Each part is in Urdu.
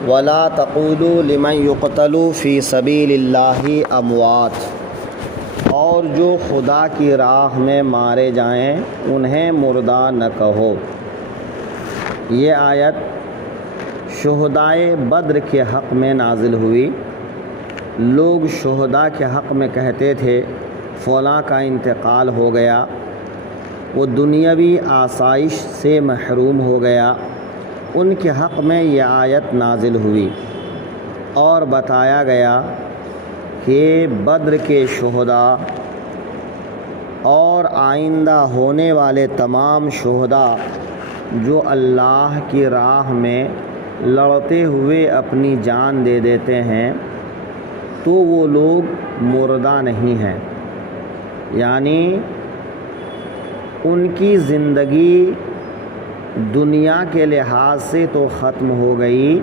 ولا تقولوا لمن يقتل في سبيل الله اموات، اور جو خدا کی راہ میں مارے جائیں انہیں مردہ نہ کہو۔ یہ آیت شہدائے بدر کے حق میں نازل ہوئی۔ لوگ شہداء کے حق میں کہتے تھے فلاں کا انتقال ہو گیا، وہ دنیاوی آسائش سے محروم ہو گیا، ان کے حق میں یہ آیت نازل ہوئی اور بتایا گیا کہ بدر کے شہداء اور آئندہ ہونے والے تمام شہداء جو اللہ کی راہ میں لڑتے ہوئے اپنی جان دے دیتے ہیں تو وہ لوگ مردہ نہیں ہیں، یعنی ان کی زندگی دنیا کے لحاظ سے تو ختم ہو گئی،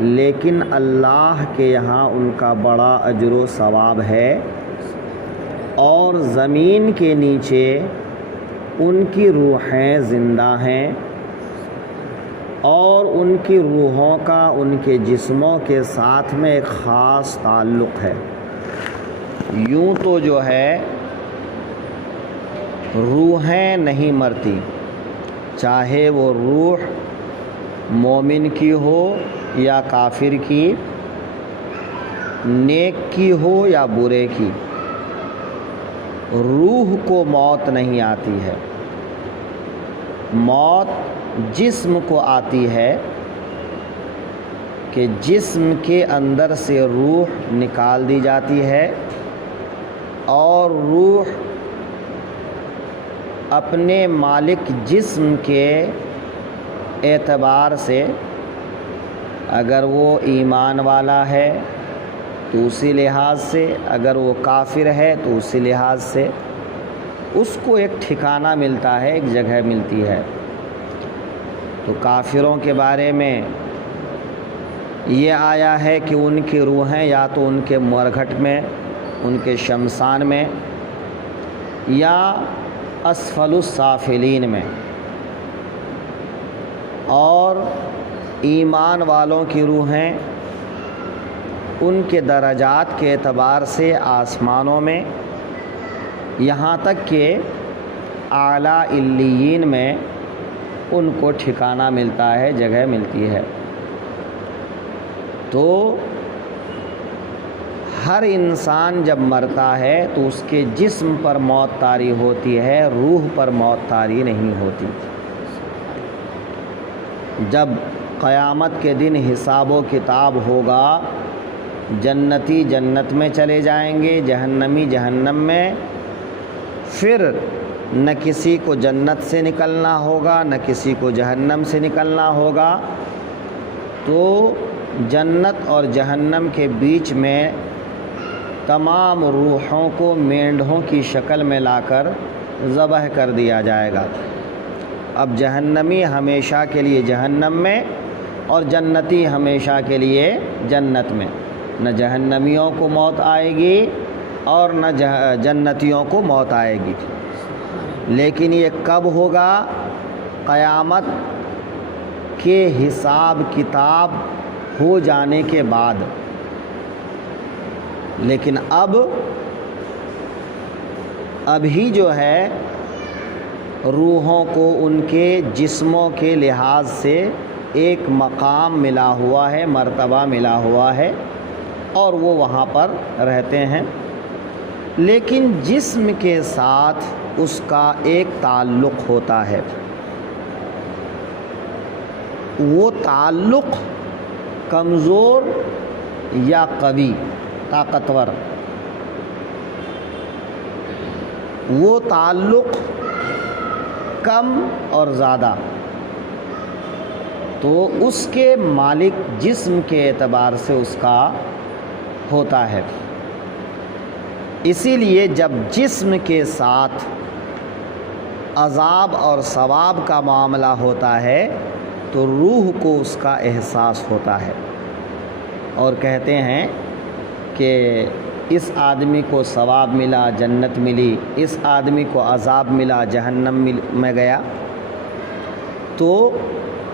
لیکن اللہ کے یہاں ان کا بڑا اجر و ثواب ہے، اور زمین کے نیچے ان کی روحیں زندہ ہیں، اور ان کی روحوں کا ان کے جسموں کے ساتھ میں ایک خاص تعلق ہے۔ یوں تو جو ہے روحیں نہیں مرتی، چاہے وہ روح مومن کی ہو یا کافر کی، نیک کی ہو یا برے کی، روح کو موت نہیں آتی ہے۔ موت جسم کو آتی ہے کہ جسم کے اندر سے روح نکال دی جاتی ہے، اور روح اپنے مالک جسم کے اعتبار سے اگر وہ ایمان والا ہے تو اسی لحاظ سے، اگر وہ کافر ہے تو اسی لحاظ سے اس کو ایک ٹھکانہ ملتا ہے، ایک جگہ ملتی ہے۔ تو کافروں کے بارے میں یہ آیا ہے کہ ان کی روحیں یا تو ان کے مرگھٹ میں، ان کے شمشان میں، یا اسفل السافلین میں، اور ایمان والوں کی روحیں ان کے درجات کے اعتبار سے آسمانوں میں، یہاں تک کہ اعلیٰ علیین میں ان کو ٹھکانہ ملتا ہے، جگہ ملتی ہے۔ تو ہر انسان جب مرتا ہے تو اس کے جسم پر موت طاری ہوتی ہے، روح پر موت طاری نہیں ہوتی۔ جب قیامت کے دن حساب و کتاب ہوگا، جنتی جنت میں چلے جائیں گے، جہنمی جہنم میں، پھر نہ کسی کو جنت سے نکلنا ہوگا نہ کسی کو جہنم سے نکلنا ہوگا، تو جنت اور جہنم کے بیچ میں تمام روحوں کو مینڈھوں کی شکل میں لا کر ذبح کر دیا جائے گا۔ اب جہنمی ہمیشہ کے لیے جہنم میں اور جنتی ہمیشہ کے لیے جنت میں، نہ جہنمیوں کو موت آئے گی اور نہ جنتیوں کو موت آئے گی۔ لیکن یہ کب ہوگا؟ قیامت کے حساب کتاب ہو جانے کے بعد۔ لیکن ابھی جو ہے روحوں کو ان کے جسموں کے لحاظ سے ایک مقام ملا ہوا ہے، مرتبہ ملا ہوا ہے، اور وہ وہاں پر رہتے ہیں، لیکن جسم کے ساتھ اس کا ایک تعلق ہوتا ہے۔ وہ تعلق کمزور یا قوی، طاقتور، وہ تعلق کم اور زیادہ، تو اس کے مالک جسم کے اعتبار سے اس کا ہوتا ہے۔ اسی لیے جب جسم کے ساتھ عذاب اور ثواب کا معاملہ ہوتا ہے تو روح کو اس کا احساس ہوتا ہے، اور کہتے ہیں کہ اس آدمی کو ثواب ملا جنت ملی، اس آدمی کو عذاب ملا جہنم میں گیا۔ تو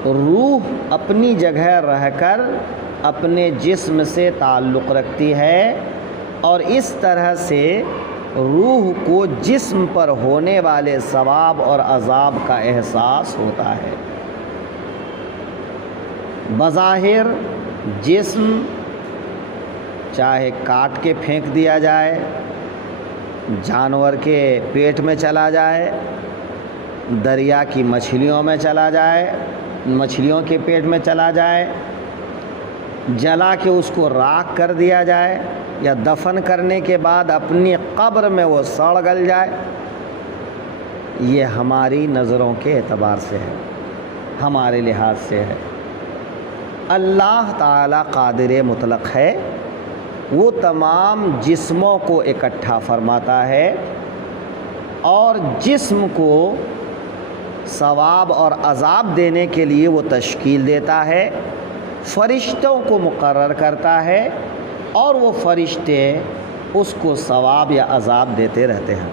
روح اپنی جگہ رہ کر اپنے جسم سے تعلق رکھتی ہے اور اس طرح سے روح کو جسم پر ہونے والے ثواب اور عذاب کا احساس ہوتا ہے۔ بظاہر جسم چاہے کاٹ کے پھینک دیا جائے، جانور کے پیٹ میں چلا جائے، دریا کی مچھلیوں میں چلا جائے، مچھلیوں کے پیٹ میں چلا جائے، جلا کے اس کو راکھ کر دیا جائے، یا دفن کرنے کے بعد اپنی قبر میں وہ سڑ گل جائے، یہ ہماری نظروں کے اعتبار سے ہے، ہمارے لحاظ سے ہے۔ اللہ تعالیٰ قادر مطلق ہے، وہ تمام جسموں کو اکٹھا فرماتا ہے اور جسم کو ثواب اور عذاب دینے کے لیے وہ تشکیل دیتا ہے، فرشتوں کو مقرر کرتا ہے اور وہ فرشتے اس کو ثواب یا عذاب دیتے رہتے ہیں۔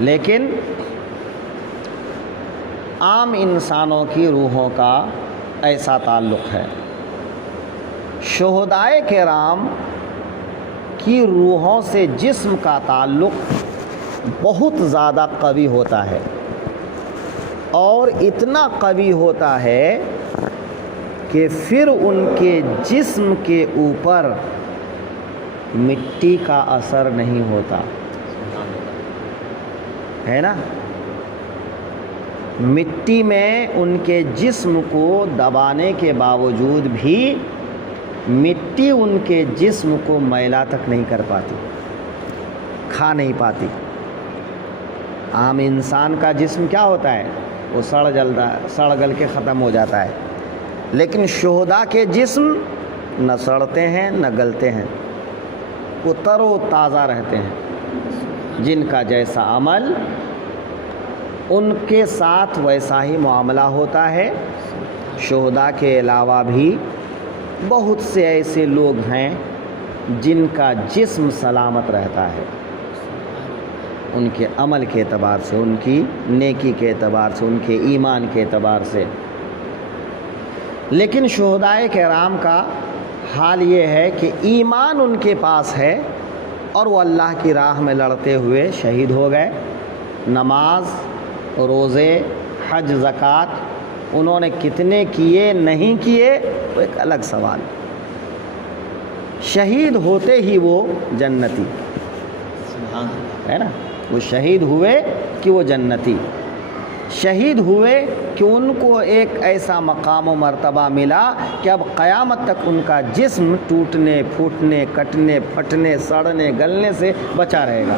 لیکن عام انسانوں کی روحوں کا ایسا تعلق ہے، شہدائے کرام کی روحوں سے جسم کا تعلق بہت زیادہ قوی ہوتا ہے، اور اتنا قوی ہوتا ہے کہ پھر ان کے جسم کے اوپر مٹی کا اثر نہیں ہوتا ہے نا۔ مٹی میں ان کے جسم کو دبانے کے باوجود بھی مٹی ان کے جسم کو میلا تک نہیں کر پاتی، کھا نہیں پاتی۔ عام انسان کا جسم کیا ہوتا ہے؟ وہ سڑ گل کے ختم ہو جاتا ہے، لیکن شہداء کے جسم نہ سڑتے ہیں نہ گلتے ہیں، وہ تر و تازہ رہتے ہیں۔ جن کا جیسا عمل ان کے ساتھ ویسا ہی معاملہ ہوتا ہے۔ شہداء کے علاوہ بھی بہت سے ایسے لوگ ہیں جن کا جسم سلامت رہتا ہے، ان کے عمل کے اعتبار سے، ان کی نیکی کے اعتبار سے، ان کے ایمان کے اعتبار سے۔ لیکن شہدائے کرام کا حال یہ ہے کہ ایمان ان کے پاس ہے اور وہ اللہ کی راہ میں لڑتے ہوئے شہید ہو گئے۔ نماز، روزے، حج، زکوٰۃ انہوں نے کتنے کیے نہیں کیے تو ایک الگ سوال، شہید ہوتے ہی وہ جنتی ہے نا۔ وہ شہید ہوئے کہ وہ جنتی، شہید ہوئے کہ ان کو ایک ایسا مقام و مرتبہ ملا کہ اب قیامت تک ان کا جسم ٹوٹنے، پھوٹنے، کٹنے، پھٹنے، سڑنے، گلنے سے بچا رہے گا،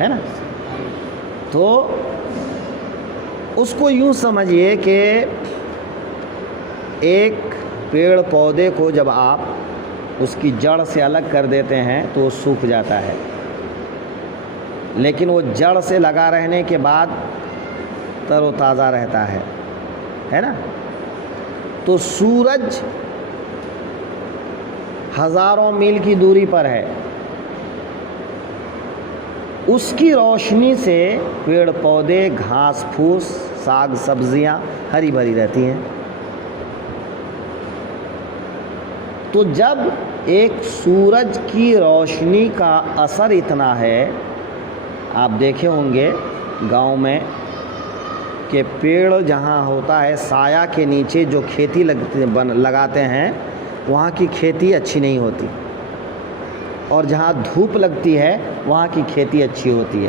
ہے نا۔ تو اس کو یوں سمجھیے کہ ایک پیڑ پودے کو جب آپ اس کی جڑ سے الگ کر دیتے ہیں تو وہ سوکھ جاتا ہے، لیکن وہ جڑ سے لگا رہنے کے بعد تر و تازہ رہتا ہے نا۔ تو سورج ہزاروں میل کی دوری پر ہے، اس کی روشنی سے پیڑ پودے، گھاس پھوس، ساگ سبزیاں ہری بھری رہتی ہیں۔ تو جب ایک سورج کی روشنی کا اثر اتنا ہے، آپ دیکھے ہوں گے گاؤں میں کہ پیڑ جہاں ہوتا ہے سایہ کے نیچے جو کھیتی لگاتے ہیں وہاں کی کھیتی اچھی نہیں ہوتی، اور جہاں دھوپ لگتی ہے وہاں کی کھیتی اچھی ہوتی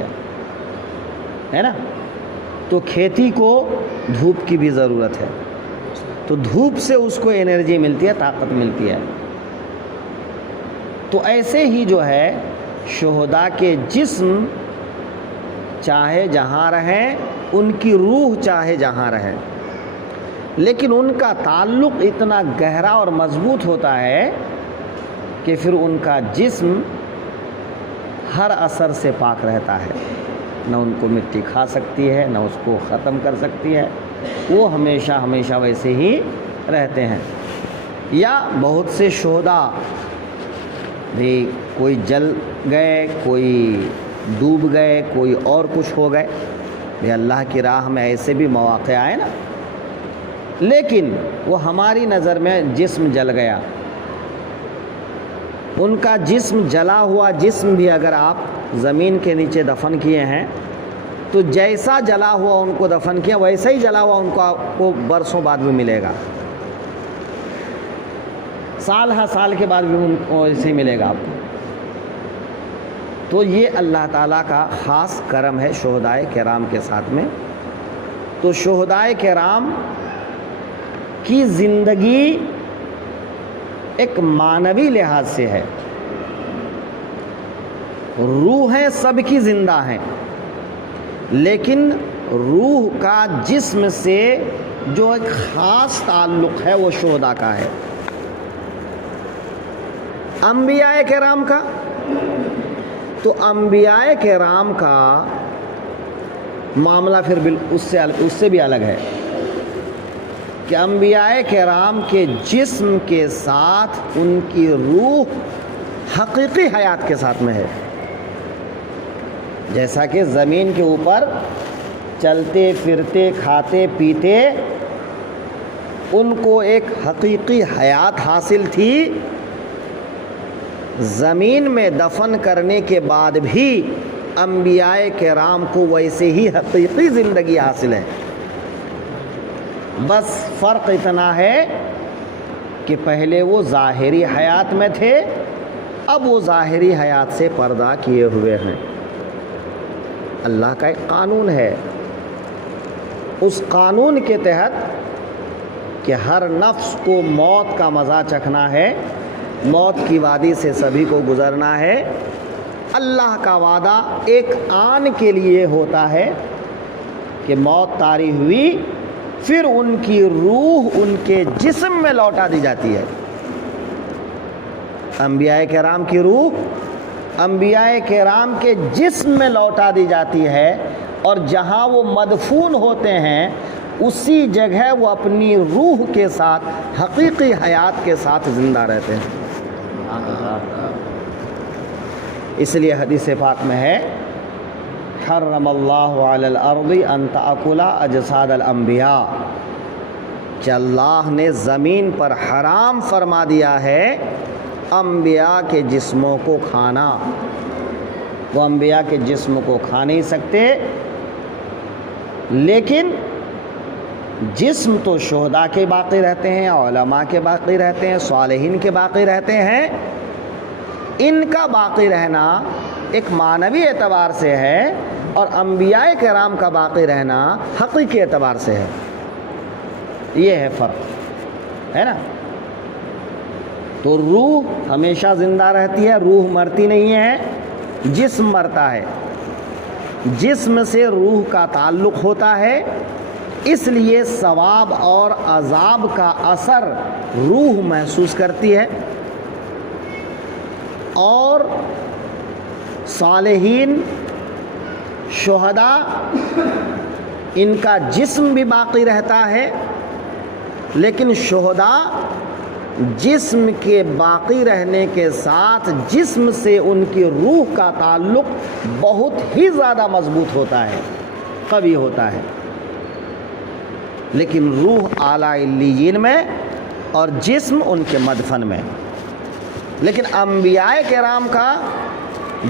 ہے نا۔ تو کھیتی کو دھوپ کی بھی ضرورت ہے، تو دھوپ سے اس کو انرجی ملتی ہے، طاقت ملتی ہے۔ تو ایسے ہی جو ہے شہداء کے جسم چاہے جہاں رہیں، ان کی روح چاہے جہاں رہے، لیکن ان کا تعلق اتنا گہرا اور مضبوط ہوتا ہے کہ پھر ان کا جسم ہر اثر سے پاک رہتا ہے، نہ ان کو مٹی کھا سکتی ہے، نہ اس کو ختم کر سکتی ہے، وہ ہمیشہ ہمیشہ ویسے ہی رہتے ہیں۔ یا بہت سے شہداء بھی کوئی جل گئے، کوئی ڈوب گئے، کوئی اور کچھ ہو گئے، یہ اللہ کی راہ میں ایسے بھی مواقع آئے نا، لیکن وہ ہماری نظر میں جسم جل گیا، ان کا جسم جلا ہوا جسم بھی اگر آپ زمین کے نیچے دفن کیے ہیں تو جیسا جلا ہوا ان کو دفن کیا ویسا ہی جلا ہوا ان کو آپ کو برسوں بعد بھی ملے گا، سال ہر سال کے بعد بھی ان کو ایسے ہی ملے گا آپ کو۔ تو یہ اللہ تعالیٰ کا خاص کرم ہے شہدائے کرام کے ساتھ میں۔ تو شہدائے کرام کی زندگی ایک معنوی لحاظ سے ہے، روحیں سب کی زندہ ہیں، لیکن روح کا جسم سے جو ایک خاص تعلق ہے وہ شہداء کا ہے۔ انبیاء کرام کا، تو انبیاء کرام کا معاملہ پھر اس سے بھی الگ ہے کہ انبیاء کرام کے جسم کے ساتھ ان کی روح حقیقی حیات کے ساتھ میں ہے۔ جیسا کہ زمین کے اوپر چلتے پھرتے کھاتے پیتے ان کو ایک حقیقی حیات حاصل تھی، زمین میں دفن کرنے کے بعد بھی انبیاء کرام کو ویسے ہی حقیقی زندگی حاصل ہے۔ بس فرق اتنا ہے کہ پہلے وہ ظاہری حیات میں تھے، اب وہ ظاہری حیات سے پردہ کیے ہوئے ہیں۔ اللہ کا ایک قانون ہے، اس قانون کے تحت کہ ہر نفس کو موت کا مزہ چکھنا ہے، موت کی وادی سے سبھی کو گزرنا ہے۔ اللہ کا وعدہ ایک آن کے لیے ہوتا ہے کہ موت طاری ہوئی، پھر ان کی روح ان کے جسم میں لوٹا دی جاتی ہے۔ انبیاء کرام کی روح انبیاء کرام کے جسم میں لوٹا دی جاتی ہے، اور جہاں وہ مدفون ہوتے ہیں اسی جگہ وہ اپنی روح کے ساتھ حقیقی حیات کے ساتھ زندہ رہتے ہیں۔ اس لیے حدیث پاک میں ہے حرم اللہ علی الارض ان تأکل اجساد الانبیاء، کہ اللہ نے زمین پر حرام فرما دیا ہے انبیاء کے جسموں کو کھانا۔ وہ انبیاء کے جسم کو کھا نہیں سکتے، لیکن جسم تو شہداء کے باقی رہتے ہیں، علماء کے باقی رہتے ہیں، صالحین کے باقی رہتے ہیں۔ ان کا باقی رہنا ایک معنوی اعتبار سے ہے، اور انبیاء کرام کا باقی رہنا حقیقی اعتبار سے ہے۔ یہ ہے فرق، ہے نا؟ تو روح ہمیشہ زندہ رہتی ہے، روح مرتی نہیں ہے، جسم مرتا ہے۔ جسم سے روح کا تعلق ہوتا ہے، اس لیے ثواب اور عذاب کا اثر روح محسوس کرتی ہے، اور صالحین شہداء ان کا جسم بھی باقی رہتا ہے، لیکن شہداء جسم کے باقی رہنے کے ساتھ جسم سے ان کی روح کا تعلق بہت ہی زیادہ مضبوط ہوتا ہے، قوی ہوتا ہے۔ لیکن روح اعلیٰ علیین میں اور جسم ان کے مدفن میں۔ لیکن انبیاء کرام کا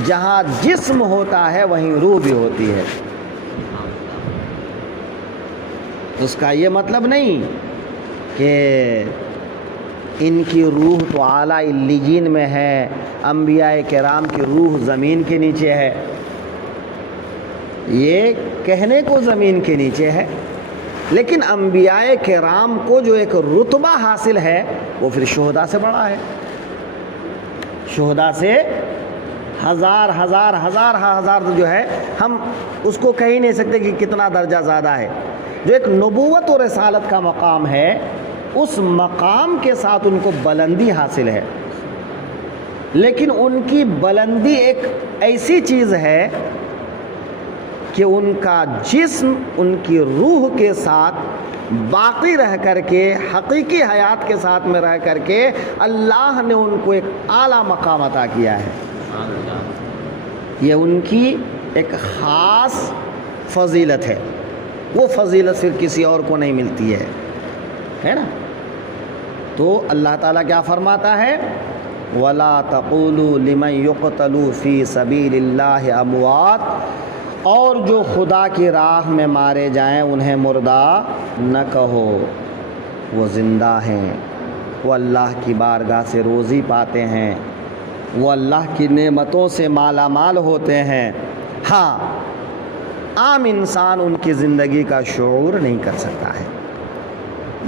جہاں جسم ہوتا ہے وہیں روح بھی ہوتی ہے۔ اس کا یہ مطلب نہیں کہ ان کی روح تو اعلیٰ علیین میں ہے، انبیاء کرام کی روح زمین کے نیچے ہے، یہ کہنے کو زمین کے نیچے ہے، لیکن انبیاء کرام کو جو ایک رتبہ حاصل ہے وہ پھر شہداء سے بڑا ہے۔ شہداء سے ہزار ہزار ہزار ہزار جو ہے، ہم اس کو کہہ ہی نہیں سکتے کہ کتنا درجہ زیادہ ہے۔ جو ایک نبوت اور رسالت کا مقام ہے، اس مقام کے ساتھ ان کو بلندی حاصل ہے، لیکن ان کی بلندی ایک ایسی چیز ہے کہ ان کا جسم ان کی روح کے ساتھ باقی رہ کر کے، حقیقی حیات کے ساتھ میں رہ کر کے اللہ نے ان کو ایک اعلیٰ مقام عطا کیا ہے۔ یہ ان کی ایک خاص فضیلت ہے، وہ فضیلت صرف کسی اور کو نہیں ملتی ہے نا؟ تو اللہ تعالیٰ کیا فرماتا ہے؟ وَلَا تَقُولُوا لِمَنْ يُقْتَلُوا فِي سَبِيلِ اللَّهِ أَمْوَاتٌ، اور جو خدا کی راہ میں مارے جائیں انہیں مردہ نہ کہو، وہ زندہ ہیں، وہ اللہ کی بارگاہ سے روزی پاتے ہیں، وہ اللہ کی نعمتوں سے مالا مال ہوتے ہیں۔ ہاں، عام انسان ان کی زندگی کا شعور نہیں کر سکتا ہے،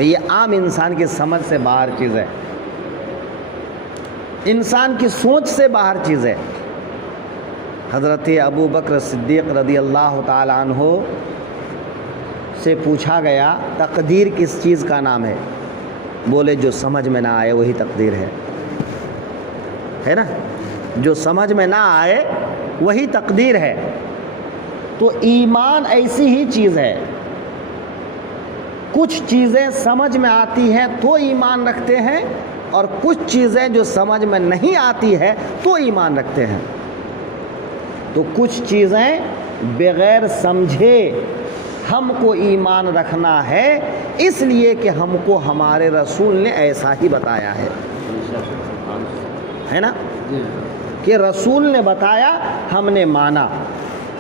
یہ عام انسان کی سمجھ سے باہر چیز ہے، انسان کی سوچ سے باہر چیز ہے۔ حضرت ابو بکر صدیق رضی اللہ تعالیٰ عنہ سے پوچھا گیا تقدیر کس چیز کا نام ہے؟ بولے جو سمجھ میں نہ آئے وہی تقدیر ہے نا؟ جو سمجھ میں نہ آئے وہی تقدیر ہے۔ تو ایمان ایسی ہی چیز ہے، کچھ چیزیں سمجھ میں آتی ہیں تو ایمان رکھتے ہیں، اور کچھ چیزیں جو سمجھ میں نہیں آتی ہے تو ایمان رکھتے ہیں۔ تو کچھ چیزیں بغیر سمجھے ہم کو ایمان رکھنا ہے، اس لیے کہ ہم کو ہمارے رسول نے ایسا ہی بتایا ہے نا؟ کہ رسول نے بتایا ہم نے مانا،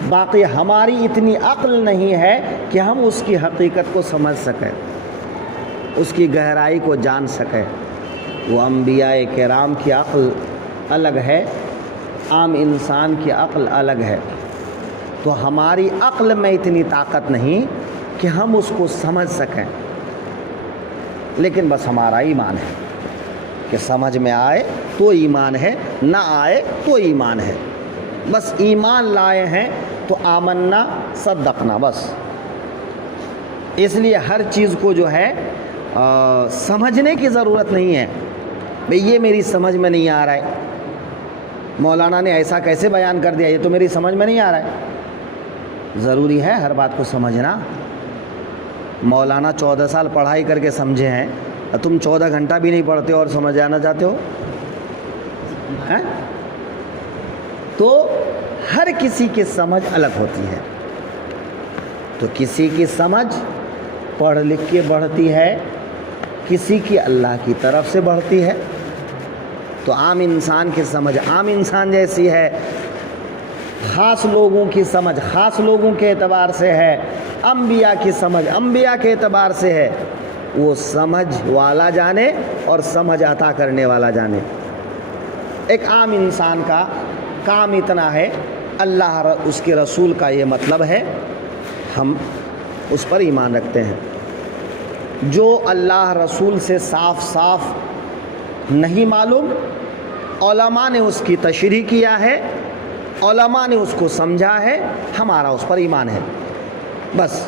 باقی ہماری اتنی عقل نہیں ہے کہ ہم اس کی حقیقت کو سمجھ سکیں، اس کی گہرائی کو جان سکیں۔ وہ انبیاء کرام کی عقل الگ ہے، عام انسان کی عقل الگ ہے، تو ہماری عقل میں اتنی طاقت نہیں کہ ہم اس کو سمجھ سکیں، لیکن بس ہمارا ایمان ہے کہ سمجھ میں آئے تو ایمان ہے، نہ آئے تو ایمان ہے، بس ایمان لائے ہیں تو آمنا صدقنا، بس۔ اس لیے ہر چیز کو جو ہے سمجھنے کی ضرورت نہیں ہے، بھئی یہ میری سمجھ میں نہیں آ رہا ہے، مولانا نے ایسا کیسے بیان کر دیا، یہ تو میری سمجھ میں نہیں آ رہا ہے۔ ضروری ہے ہر بات کو سمجھنا۔ مولانا 14 سال پڑھائی کر کے سمجھے ہیں، اور تم 14 گھنٹہ بھی نہیں پڑھتے اور سمجھ جانا چاہتے ہو؟ تو ہر کسی کی سمجھ الگ ہوتی ہے، تو کسی کی سمجھ پڑھ لکھ کے بڑھتی ہے، کسی کی اللہ کی طرف سے بڑھتی ہے۔ تو عام انسان کی سمجھ عام انسان جیسی ہے، خاص لوگوں کی سمجھ خاص لوگوں کے اعتبار سے ہے، انبیاء کی سمجھ انبیاء کے اعتبار سے ہے۔ وہ سمجھ والا جانے اور سمجھ عطا کرنے والا جانے۔ ایک عام انسان کا کام اتنا ہے، اللہ اس کے رسول کا یہ مطلب ہے، ہم اس پر ایمان رکھتے ہیں۔ جو اللہ رسول سے صاف صاف نہیں معلوم، علماء نے اس کی تشریح کیا ہے، علماء نے اس کو سمجھا ہے، ہمارا اس پر ایمان ہے، بس۔